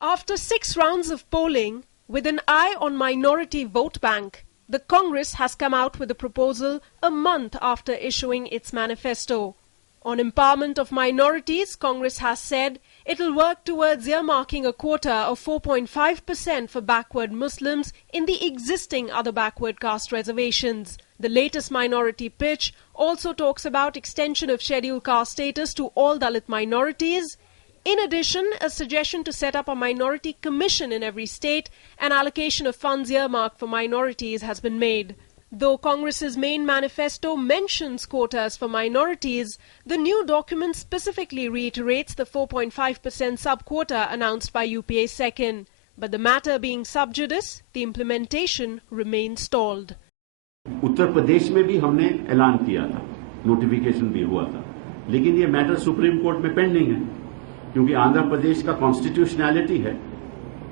After 6 rounds of polling, with an eye on minority vote bank, the Congress has come out with a proposal a month after issuing its manifesto. On empowerment of minorities, Congress has said it will work towards earmarking a quota of 4.5% for backward Muslims in the existing other backward caste reservations. The latest minority pitch also talks about extension of scheduled caste status to all Dalit minorities. In addition, a suggestion to set up a minority commission in every state and allocation of funds earmarked for minorities has been made. Though Congress's main manifesto mentions quotas for minorities, the new document specifically reiterates the 4.5% sub-quota announced by UPA SECN. But the matter being sub judice, the implementation remains stalled. Uttar प्रदेश में भी हमने ऐलान किया था, नोटिफिकेशन भी हुआ था, लेकिन ये मैटर सुप्रीम कोर्ट में पेंडिंग है, क्योंकि आंध्र प्रदेश का कॉन्स्टिट्यूशनैलिटी है,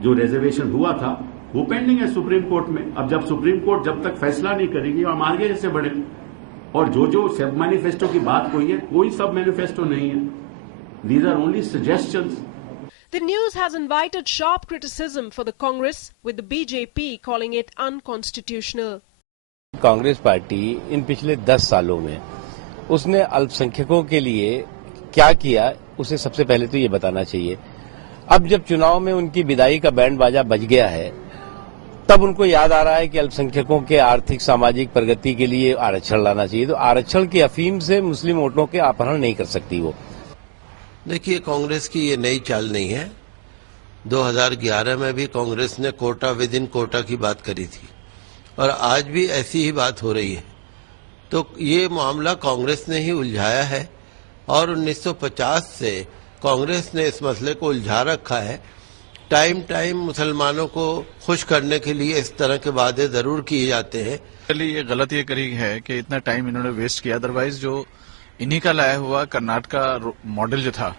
जो रिजर्वेशन हुआ था वो पेंडिंग है सुप्रीम कोर्ट में। अब जब सुप्रीम कोर्ट जब तक फैसला नहीं करेगी हम आगे कैसे बढ़े? और जो सब मैनिफेस्टो की बात हुई है, कोई सब मैनिफेस्टो नहीं है। These are only suggestions. The news has invited sharp criticism for the Congress, with the BJP calling it unconstitutional. Congress पार्टी इन पिछले 10 सालों में उसने अल्पसंख्यकों के लिए क्या किया, उसे सबसे पहले तो ये बताना चाहिए। अब जब चुनाव में उनकी विदाई का बैंड बाजा बज गया है, तब उनको याद आ रहा है कि अल्पसंख्यकों के आर्थिक सामाजिक प्रगति के लिए आरक्षण लाना चाहिए। तो आरक्षण की अफीम से मुस्लिम वोटों के अपहरण नहीं कर सकती वो। देखिए, कांग्रेस की ये नई चाल नहीं है। 2011 में भी कांग्रेस ने कोटा विद इन कोटा की बात करी थी और आज भी ऐसी ही बात हो रही है। तो ये मामला कांग्रेस ने ही उलझाया है और 1950 से कांग्रेस ने इस मसले को उलझा रखा है। टाइम मुसलमानों को खुश करने के लिए इस तरह के वादे जरूर किए जाते हैं। चलिए, ये गलत ये करी है कि इतना टाइम इन्होंने वेस्ट किया। अदरवाइज जो इन्हीं का लाया हुआ कर्नाटका मॉडल जो था,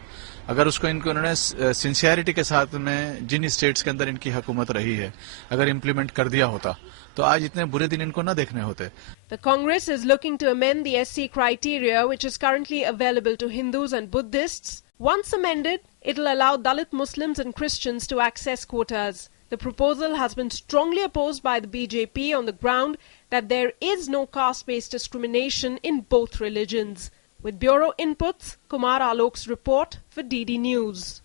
अगर उसको इन्होंने सिंसियरिटी के साथ में जिन स्टेट्स के अंदर इनकी हुकूमत रही है, अगर इम्प्लीमेंट कर दिया होता तो आज इतने बुरे दिन इनको न देखने होते। The Congress is looking to amend the SC criteria, which is currently available to Hindus and Buddhists. Once amended, it will allow Dalit Muslims and Christians to access quotas. The proposal has been strongly opposed by the BJP on the ground that there is no caste-based discrimination in both religions. With Bureau Inputs, Kumar Alok's report for DD News.